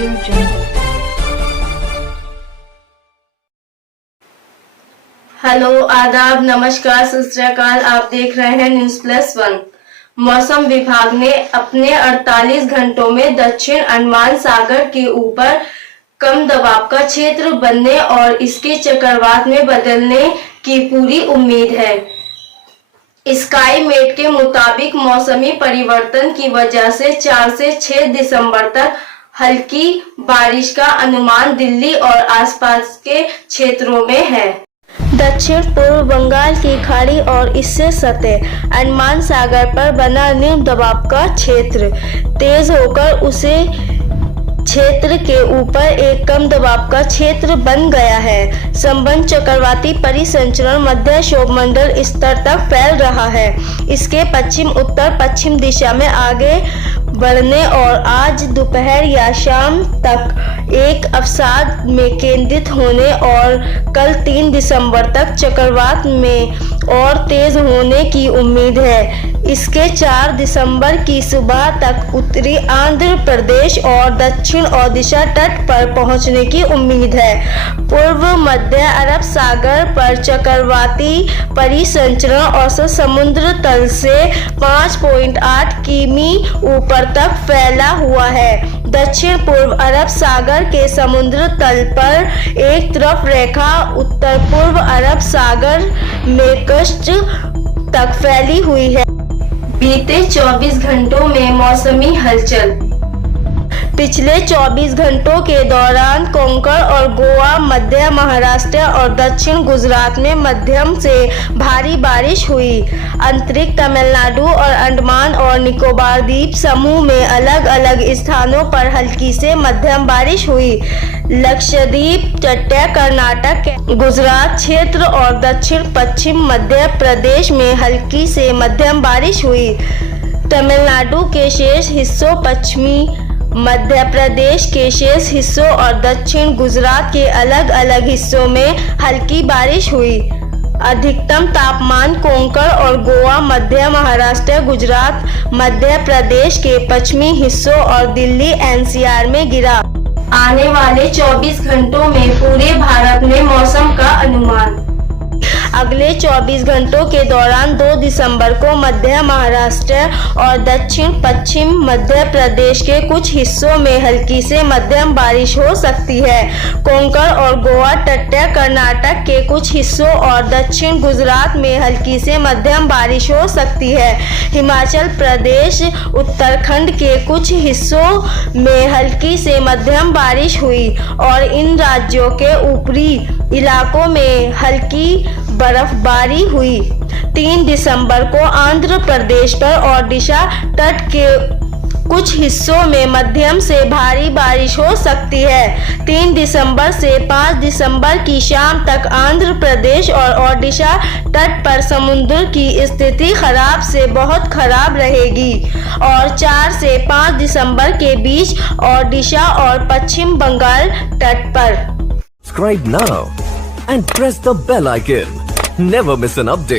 Hello, आदाब, नमस्कार, सत श्री अकाल। आप देख रहे हैं न्यूज़+1। मौसम विभाग ने अपने 48 घंटों में दक्षिण अंडमान सागर के ऊपर कम दबाव का क्षेत्र बनने और इसके चक्रवात में बदलने की पूरी उम्मीद है। स्काईमेट के मुताबिक मौसमी परिवर्तन की वजह से 4 से 6 दिसंबर तक हल्की बारिश का अनुमान दिल्ली और आसपास के क्षेत्रों में है। दक्षिण पूर्व बंगाल की खाड़ी और इससे सटे अंडमान सागर पर बना निम्न दबाव का क्षेत्र तेज होकर उसे क्षेत्र के ऊपर एक कम दबाव का क्षेत्र बन गया है। संबंध चक्रवाती परिसंचरण मध्य क्षोभमंडल स्तर तक फैल रहा है। इसके पश्चिम उत्तर पश्चिम दिशा में आगे बढ़ने और आज दोपहर या शाम तक एक अवसाद में केंद्रित होने और कल 3 दिसंबर तक चक्रवात में और तेज होने की उम्मीद है। इसके 4 दिसंबर की सुबह तक उत्तरी आंध्र प्रदेश और दक्षिण ओडिशा तट पर पहुंचने की उम्मीद है। पूर्व मध्य अरब सागर पर चक्रवाती परिसंचरण औसत समुद्र तल से 5.8 किमी ऊपर तक फैला हुआ है। दक्षिण पूर्व अरब सागर के समुद्र तल पर एक तरफ रेखा उत्तर पूर्व अरब सागर में कष्ट तक फैली हुई है। बीते 24 घंटों में मौसमी हलचल। पिछले 24 घंटों के दौरान कोंकण और गोवा, मध्य महाराष्ट्र और दक्षिण गुजरात में मध्यम से भारी बारिश हुई। अंतरिक्ष तमिलनाडु और अंडमान और निकोबार द्वीप समूह में अलग अलग स्थानों पर हल्की से मध्यम बारिश हुई। लक्षद्वीप, तटीय कर्नाटक, गुजरात क्षेत्र और दक्षिण पश्चिम मध्य प्रदेश में हल्की से मध्यम बारिश हुई। तमिलनाडु के शेष हिस्सों, पश्चिमी मध्य प्रदेश के शेष हिस्सों और दक्षिण गुजरात के अलग अलग हिस्सों में हल्की बारिश हुई। अधिकतम तापमान कोंकण और गोवा, मध्य महाराष्ट्र, गुजरात, मध्य प्रदेश के पश्चिमी हिस्सों और दिल्ली एनसीआर में गिरा। आने वाले 24 घंटों में पूरे भारत में मौसम का अनुमान। अगले 24 घंटों के दौरान 2 दिसंबर को मध्य महाराष्ट्र और दक्षिण पश्चिम मध्य प्रदेश के कुछ हिस्सों में हल्की से मध्यम बारिश हो सकती है। कोंकण और गोवा, तटीय कर्नाटक के कुछ हिस्सों और दक्षिण गुजरात में हल्की से मध्यम बारिश हो सकती है। हिमाचल प्रदेश, उत्तराखंड के कुछ हिस्सों में हल्की से मध्यम बारिश हुई और इन राज्यों के ऊपरी इलाकों में हल्की बर्फबारी हुई। 3 दिसंबर को आंध्र प्रदेश पर ओडिशा तट के कुछ हिस्सों में मध्यम से भारी बारिश हो सकती है। 3 दिसंबर से 5 दिसंबर की शाम तक आंध्र प्रदेश और ओडिशा तट पर समुद्र की स्थिति खराब से बहुत खराब रहेगी और 4 से 5 दिसंबर के बीच ओडिशा और पश्चिम बंगाल तट पर। Subscribe now and press the bell icon. Never miss an update.